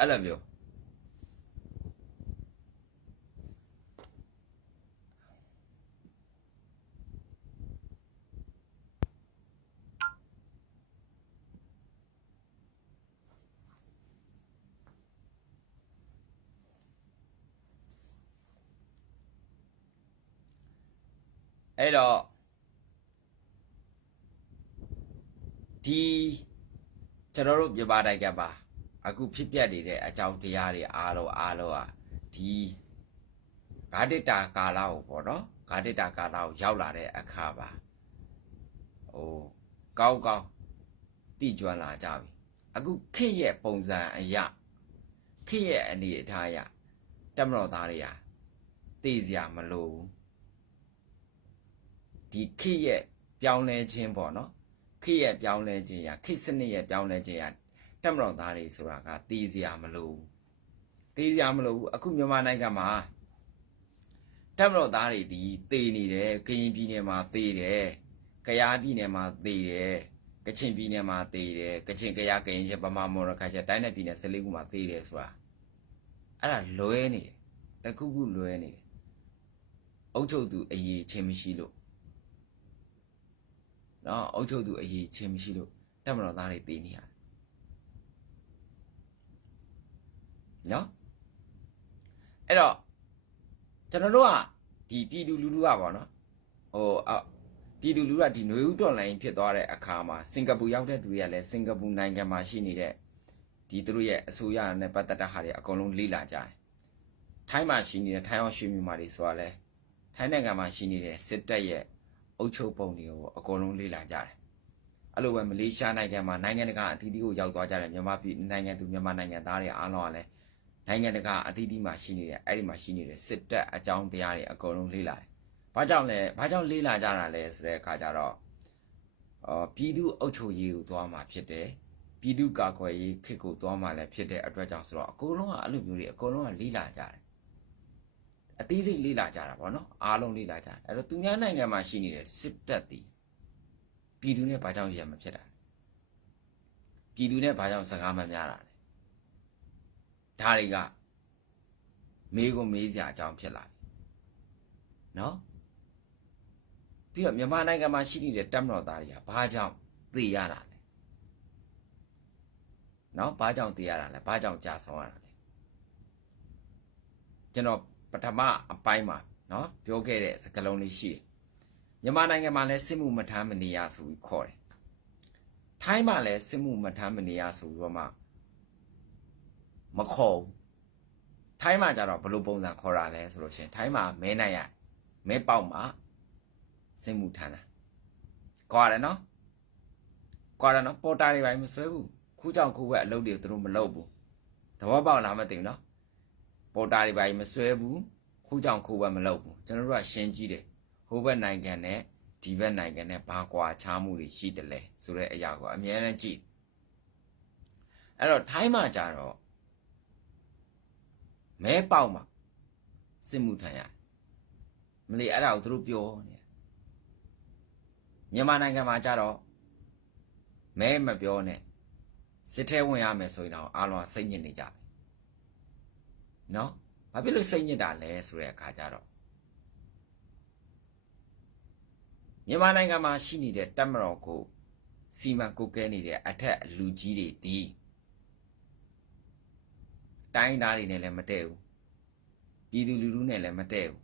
အဲ့လိုမျိုးအဲ့တော့ဒီကျွန်တော်တို့မြန်မာနိုင်ငံမှာ အခုဖြစ်ပျက်နေတဲ့အကြောင်းတရားတွေအားလုံးအားလုံးอ่ะဒီဂါဒိတာကာလကိုပေါ့နော်ဂါဒိတာကာလကိုရောက်လာတဲ့အခါပါဟိုကောင်းကောင်းတည်ကျွမ်းလာကြပြီအခုခေတ်ရဲ့ပုံစံအရခေတ်ရဲ့အနေအထားအရတက်မတော်သားတွေဟာသိစရာမလိုဘူးဒီခေတ်ရဲ့ပြောင်းလဲခြင်းပေါ့နော်ခေတ်ရဲ့ပြောင်းလဲခြင်းရခေတ်စနစ်ရဲ့ပြောင်းလဲခြင်းရ တက်မတော်သားတွေဆိုတာကသိစရာမလိုဘူးသိစရာမလိုဘူးအခုမြန်မာနိုင်ငံမှာတက်မတော်သားတွေဒီသေနေတယ်ကရင်ပြည်နယ်မှာသေတယ်ကယားပြည်နယ်မှာသေတယ်ကချင်ပြည်နယ်မှာသေတယ်ကချင်ကယားကရင်ချက်ဗမာမော်ရခါချက်တိုင်းနယ်ပြည်နယ်၁၄ခုမှာသေတယ်ဆိုတာအဲ့ဒါလွဲနေတယ်တစ်ခုခုလွဲနေတယ်အုတ်ချုပ်သူအရေးချင်းမရှိလို့နော်အုတ်ချုပ်သူအရေးချင်းမရှိလို့တက်မတော်သားတွေတည်နေရတယ် နော်အဲ့တော့ကျွန်တော်တို့ကဒီပြည်သူလူထုကပေါ့နော်ဟိုအပြည်သူလူထုကဒီຫນွေဥတော်လိုင်းဖြစ်သွားတဲ့အခါမှာစင်ကာပူရောက်တဲ့သူတွေကလည်းစင်ကာပူနိုင်ငံမှာရှိနေတဲ့ဒီသူတို့ရဲ့အစိုးရနဲ့ပတ်သက်တဲ့ဟာတွေအကုန်လုံးလေ့လာကြတယ်ထိုင်းမှာရှိနေတဲ့ထိုင်းအောင်ရွှေမြန်မာတွေဆိုတာလဲထိုင်းနိုင်ငံမှာရှိနေတဲ့စစ်တပ်ရဲ့အုပ်ချုပ်ပုံတွေကိုအကုန်လုံးလေ့လာကြတယ်။အဲ့လိုပဲမလေးရှားနိုင်ငံမှာနိုင်ငံတကာအသီးသီးကိုရောက်သွားကြတယ်မြန်မာပြည်နိုင်ငံသူမြန်မာနိုင်ငံသားတွေအားလုံးကလည်း နိုင်ငံတကာအသီးသီးမှာရှိနေတဲ့အဲ့ဒီမှာရှိနေတဲ့စစ်တပ်အကြောင်းတရားတွေအကုန်လုံးလေ့လာတယ်။ဘာကြောင့်လဲဘာကြောင့်လေ့လာကြတာလဲဆိုတဲ့အခါကျတော့အော်ပြည်သူအုပ်ချုပ်ရေးကိုသွားမှာဖြစ်တယ်။ပြည်သူကာကွယ်ရေးခေတ်ကိုသွားမှာလည်းဖြစ်တဲ့အတွက်ကြောင့်ဆိုတော့အကုန်လုံးကအဲ့လိုမျိုးတွေအကုန်လုံးကလေ့လာကြတယ်။အသေးစိတ်လေ့လာကြတာပေါ့နော်အားလုံးလေ့လာကြတယ်အဲ့တော့သူများနိုင်ငံမှာရှိနေတဲ့စစ်တပ်တီပြည်သူနဲ့ဘာကြောင့်ရမဖြစ်တာလဲပြည်သူနဲ့ဘာကြောင့်စကားမများတာလဲ ဒါတွေကမေးကိုမေးစရာအကြောင်းဖြစ်လာပြီနော်ပြီးတော့မြန်မာနိုင်ငံမှာရှိနေတဲ့တပ်မတော်သားတွေကဘာကြောင့်သေရတာလဲနော်ဘာကြောင့်သေရတာလဲဘာကြောင့်ကြာဆုံးရတာလဲကျွန်တော်ပထမအပိုင်းမှာနော်ပြောခဲ့တဲ့စကားလုံးလေးရှိတယ်မြန်မာနိုင်ငံမှာလည်းစစ်မှုမထမ်းမနေရဆိုပြီးခေါ်တယ်ထိုင်းမှာလည်းစစ်မှုမထမ်းမနေရဆိုပြီးတော့မှ မခေါ်ဘူးထိုင်းမှာကြတော့ဘယ်လိုပုံစံခေါ်တာလဲဆိုလို့ရှရင်ထိုင်းမှာမဲနိုင်ရမဲပေါက်မှာစစ်မှုထမ်းတာခေါ်ရတယ်နော်ခေါ်ရတယ်နော်ပေါ်တာတွေပိုင်းမဆွဲဘူးခုကြောင့်ခုဘက်အလုပ်တွေသူတို့မလုပ်ဘူးသဘောပေါက်လားမသိဘူးနော်ပေါ်တာတွေပါမဆွဲဘူးခုကြောင့်ခိုးဘက်မလုပ်ဘူးကျွန်တော်တို့ကရှင်းကြည့်တယ်ဟိုဘက်နိုင်ငံနဲ့ဒီဘက်နိုင်ငံနဲ့ဘာကွာခြားမှုတွေရှိတယ်လဲဆိုတဲ့အရာကိုအမြဲတမ်းကြည့်အဲ့တော့ထိုင်းမှာကြတော့ မဲပေါက်မှာစစ်မှုထမ်းရတယ်မလီအဲ့ဒါကိုသူတို့ပြောနေတာမြန်မာနိုင်ငံမှာကြတော့မဲမပြောနဲ့စစ်ထဲဝင်ရမယ်ဆိုရင်တော့အားလုံးကစိတ်ညစ်နေကြပြီနော်ဘာဖြစ်လို့စိတ်ညစ်တာလဲဆိုတဲ့အခါကျတော့မြန်မာနိုင်ငံမှာရှိနေတဲ့တပ်မတော်ကိုစီမံကုတ်ကဲနေတဲ့အထက်အလူကြီးတွေဒီ တိုင်းသားတွေနဲ့လည်းမတည့်ဘူးပြည်သူလူထုနဲ့လည်းမတည့်ဘူး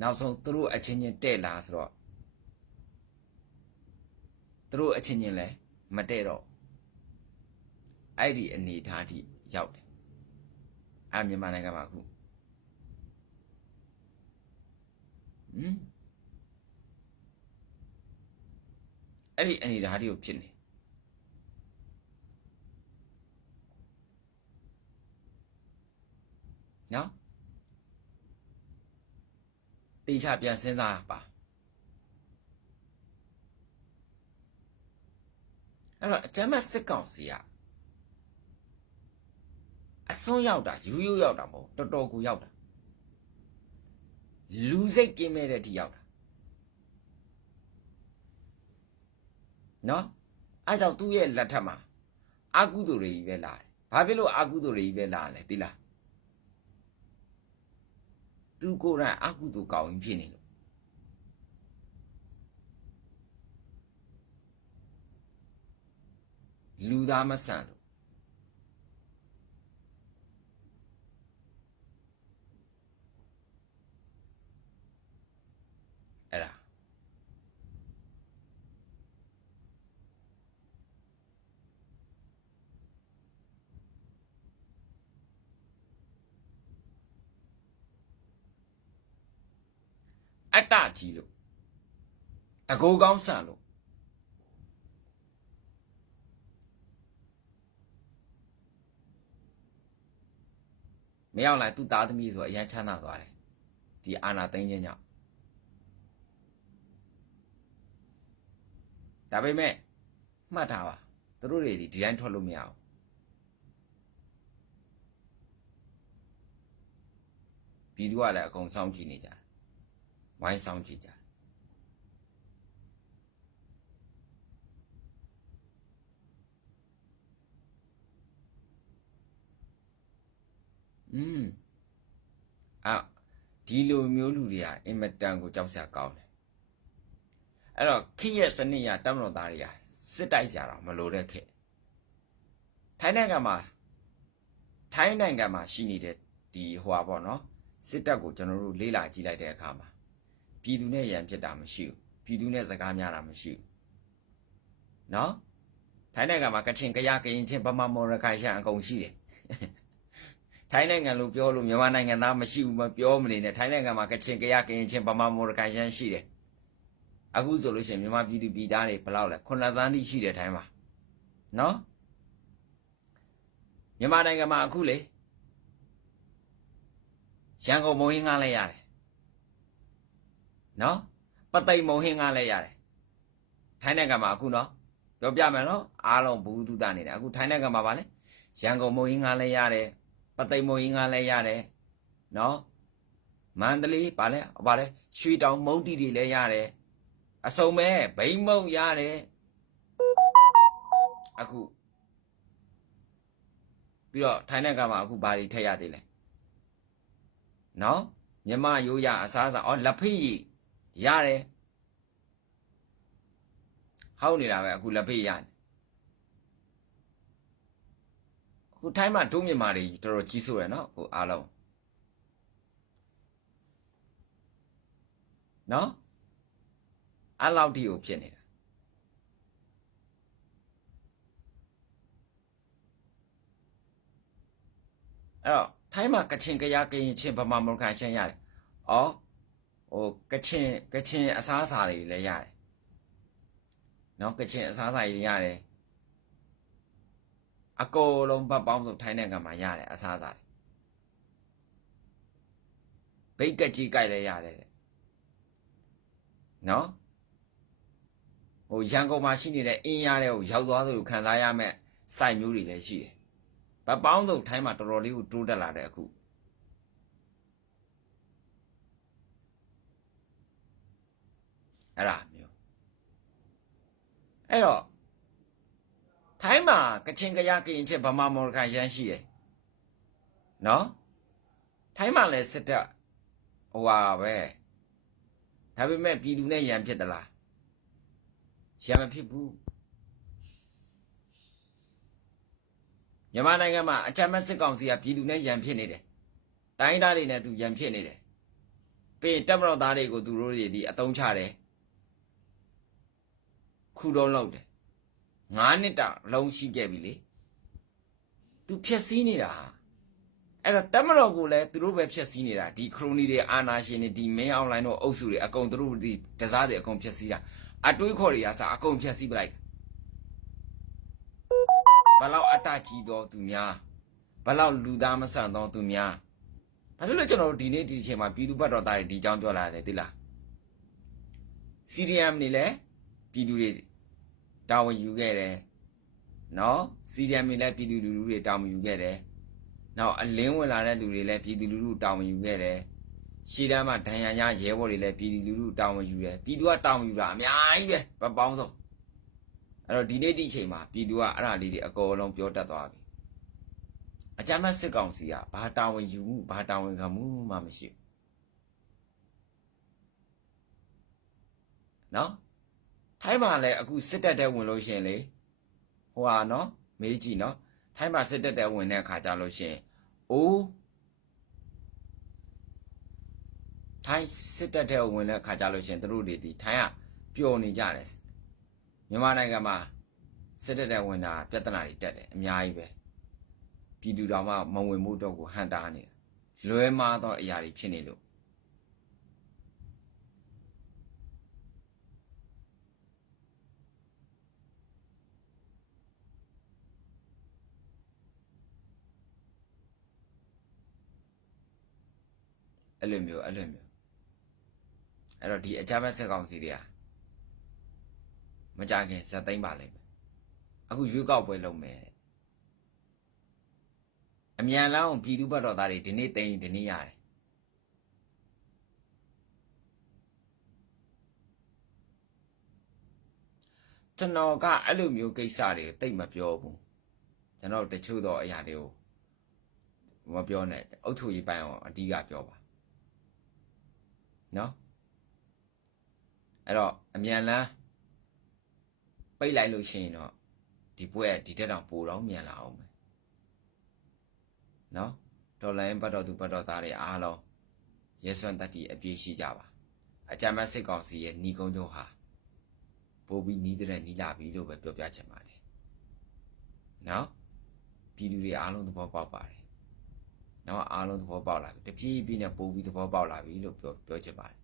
နောက်ဆုံးသူတို့အချင်းချင်းတဲ့လာဆိုတော့သူတို့အချင်းချင်းလည်းမတည့်တော့အဲ့ဒီအနေအထားထိရောက်တယ်အဲ့မြန်မာနိုင်ငံမှာအခုဟမ်အဲ့ဒီအနေဓာတ်တွေကိုဖြစ်နေ နော်တေချာပြန်စဉ်းစားပါအဲ့တော့အကျမ်းမဲ့စစ်ကောင်စီကအစွန်းရောက်တာယူယူရောက်တာမဟုတ်တော်တော်ကိုရောက်တာလူစိတ်ကင်းမဲ့တဲ့အထိရောက်တာနော်အဲကြောင့်သူ့ရဲ့လက်ထက်မှာအကုသိုလ်တွေကြီးပဲလာတယ်ဘာဘာဖြစ်လို့အကုသိုလ်တွေကြီးပဲလာလဲသိလား သူကိုယ်တိုင်အကုသိုလ်ကောင်းရင်ဖြစ်နေလို့လူသားမဆန်လို့အဲ့ဒါ အတ္တကြီးလို့အကိုကောင်းဆန်လို့မရောက်လိုက်သူ့သားသမီးဆိုအရန်ချမ်းသာသွားတယ်ဒီအာနာသိမ့်ခြင်းကြောင့်ဒါပေမဲ့မှတ်ထားပါသူတို့တွေဒီဒီတိုင်းထွက်လို့မရဘူးပြည်သူကလည်းအကုန်စောင့်ကြည့်နေကြတယ် ဝိုင်းစောင့်ကြည့်ကြတယ်อืมအာဒီလိုမျိုးလူတွေကအင်မတန်ကိုကြောက်စရာကောင်းတယ်အဲ့တော့ခိရဲ့စနစ်ရတမတော်သားတွေကစစ်တိုက်ကြတော့မလိုတဲ့ခေတ်ထိုင်းနိုင်ငံမှာထိုင်းနိုင်ငံမှာရှိနေတဲ့ဒီဟိုပါပေါ့နော်စစ်တပ်ကိုကျွန်တော်တို့လေ့လာကြည့်လိုက်တဲ့အခါမှာ ပြည်သူနဲ့ရန်ဖြစ်တာမရှိဘူးပြည်သူနဲ့စကားများတာမရှိဘူးနော်ထိုင်းနိုင်ငံမှာကချင်ကရကရင်ချင်းဗမာမော်ရခိုင်ရှန်အကုန်ရှိတယ်ထိုင်းနိုင်ငံလို့ပြောလို့မြန်မာနိုင်ငံသားမရှိဘူးမပြောမနေနဲ့ထိုင်းနိုင်ငံမှာကချင်ကရကရင်ချင်းဗမာမော်ရခိုင်ရှန်ရှိတယ်အခုဆိုလို့ရှိရင်မြန်မာပြည်သူပြည်သားတွေဘယ်လောက်လဲ9သန်းတိရှိတယ်ထိုင်းမှာနော်မြန်မာနိုင်ငံမှာအခုလေရန်ကုန်မုံဟင်းကားလည်းရတယ် နော်ပသိမ်မုံဟင်းကားလည်းရတယ်ထိုင်းနိုင်ငံမှာအခုနော်ပြောပြမယ်နော်အားလုံးဘူးသူတနေတယ်အခုထိုင်းနိုင်ငံမှာဗာလဲရန်ကုန်မုံဟင်းကားလည်းရတယ်ပသိမ်မုံဟင်းကားလည်းရတယ်နော်မန္တလေးဗာလဲဗာလဲရွှေတောင်မုတ်တီတွေလည်းရတယ်အစုံပဲဘိမ့်မုံရတယ်အခုပြီးတော့ထိုင်းနိုင်ငံမှာအခုဘာတွေထည့်ရသေးလဲနော်မြမရိုးရအစားအစာအော်လက်ဖိတ် ရတယ်ဟောက်နေတာပဲအခုလက်ဖိတ်ရတယ်အခုထိုင်းမှာဒုမြမာတွေတော်တော်ကြီးဆိုးရယ်နော်အခုအားလုံးနော်အဲ့လောက်ထိကိုဖြစ်နေတာအဲ့တော့ထိုင်းမှာကချင်ကရကရင်ချင်းဗမာမုန်ခိုင်ချင်းရတယ်။အော် ဟိုကချင်ကချင်အစားအစာတွေလည်းရတယ်။နော်ကချင်အစားအစာတွေရတယ်။အကုန်လုံးဘတ်ပေါင်းစုံထိုင်းနိုင်ငံမှာရတယ်အစားအစာတွေ။ဘိတ်ကကြီးကြိုက်လည်းရတယ်တဲ့။နော်ဟိုရန်ကုန်မှာရှိနေတဲ့အင်းရတဲ့ကိုရောက်သွားသလိုခံစားရမဲ့စိုက်မျိုးတွေလည်းရှိတယ်။ဗတ်ပေါင်းစုံထိုင်းမှာတော်တော်လေးကိုတိုးတက်လာတဲ့အခု အဲ့ဒါမျိုးအဲ့တော့ထိုင်းမှာကချင်ကရကရင်ချက်ဗမာမော်ရခိုင်ရမ်းရှိတယ်နော်ထိုင်းမှာလည်းစစ်တပ်ဟိုဟာပဲဒါပေမဲ့ပြည်သူနဲ့ရန်ဖြစ်သလားရန်မဖြစ်ဘူးမြန်မာနိုင်ငံမှာအကြမ်းဖက်စစ်ကောင်စီကပြည်သူနဲ့ရန်ဖြစ်နေတယ်။တိုင်းသားတွေနဲ့သူရန်ဖြစ်နေတယ်။ပြီးရင်တပ်မတော်သားတွေကိုသူတို့တွေဒီအတုံးချတယ်။ ခုတော့လောက်တယ်။ငါးနှစ်တာလုံးရှိခဲ့ပြီလေ။ तू ဖြက်စီးနေတာ။အဲ့တော့တပ်မတော်ကိုလည်းသူတို့ပဲဖြက်စီးနေတာဒီခရိုနီတွေအာနာရှင်တွေဒီမင်းအွန်လိုင်းတို့အုပ်စုတွေအကုန်သူတို့ဒီတစားတွေအကုန်ဖြက်စီးတာအတွေးခေါ်တွေကစအကုန်ဖြက်စီးပလိုက်တာဘလောက်အတ္တကြီးသောသူများဘလောက်လူသားမဆန်သောသူများဘာဖြစ်လို့ကျွန်တော်တို့ဒီနေ့ဒီအချိန်မှာပြည်သူ့ဘက်တော်သားတွေဒီအကြောင်းပြောလာတယ်သိလားစီရီယမ်နေလဲပြည်သူတွေ တာဝန်ယူခဲ့တယ်နော်စီရီယမ်နေလဲပြည်သူလူထုတွေတာဝန်ယူခဲ့တယ်နောက်အလင်းဝင်လာတဲ့လူတွေလည်းပြည်သူလူထုတာဝန်ယူခဲ့တယ်ရှီတန်းမှာဒဏ်ရာရရဲဘော်တွေလည်းပြည်သူလူထုတာဝန်ယူတယ်ပြည်သူကတာဝန်ယူတာအများကြီးပဲပပေါင်းဆုံးအဲ့တော့ဒီနေ့ဒီအချိန်မှာပြည်သူကအဲ့ဒါလေးတွေအကုန်လုံးပြောတတ်သွားပြီအကြမ်းဖက်စစ်ကောင်စီကဘာတာဝန်ယူမှုဘာတာဝန်ခံမှုမှမရှိဘူးနော် ထိုင်းမှာလည်းအခုစစ်တပ်တဲ့ဝင်လို့ရှရင်လေဟိုဟာနော်မေးကြည့်နော်ထိုင်းမှာစစ်တပ်တဲ့ဝင်တဲ့အခါကြလို့ရှရင်အိုးထိုင်းစစ်တပ်တဲ့ဝင်တဲ့အခါကြလို့ရှရင်သူတို့တွေဒီထိုင်းကပျော်နေကြတယ်မြန်မာနိုင်ငံမှာစစ်တပ်တဲ့ဝင်တာပြဿနာတွေတက်တယ်အများကြီးပဲပြည်သူတော်မှမဝင်မှုတော့ကိုဟန်တာနေတာလွဲမားသောအရာတွေဖြစ်နေလို့ အဲ့လိုမျိုးအဲ့လိုမျိုးအဲ့တော့ဒီအကြမ်းဖက်ဆက်ကောင်စီတွေကမကြခင်ဇက်သိမ့်ပါလိမ့်မယ်အခုရွေးကောက်ပွဲလုပ်မယ်တဲ့အမြန်လောင်းပြည်သူ့ဘက်တော်သားတွေဒီနေ့တိန်ဒီနေ့ရတယ်ကျွန်တော်ကအဲ့လိုမျိုးကိစ္စတွေတိတ်မပြောဘူးကျွန်တော်တချို့တော့အရာတွေကိုမပြောနဲ့အုတ်ထူကြီးပိုင်းအောင်အဓိကပြောပါ နော်အဲ့တော့အမြန်လန်းပိတ်လိုက်လို့ရှိရင်တော့ဒီပွဲကဒီတက်တောင်ပိုတော့မြန်လာအောင်မယ်နော်ဒေါ်လာရင်ဘတ်တော်သူဘတ်တော်သားတွေအားလုံးရဲစွမ်းတတ္တိအပြည့်ရှိကြပါအကြမ်းမဲ့စစ်ကောင်စီရဲ့ညီကုန်းတို့ဟာပို့ပြီးနီးတဲ့နီးလာပြီလို့ပဲပြောပြချင်ပါတယ်နော်ပြည်သူတွေအားလုံးသဘောပေါက်ပါတယ် နော်အားလုံးသဘောပေါက်လာပြီတဖြည်းဖြည်းနဲ့ပို့ပြီးသဘောပေါက်လာပြီလို့ပြောပြောချင်ပါတယ်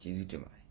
ကျေးဇူးတင်ပါတယ်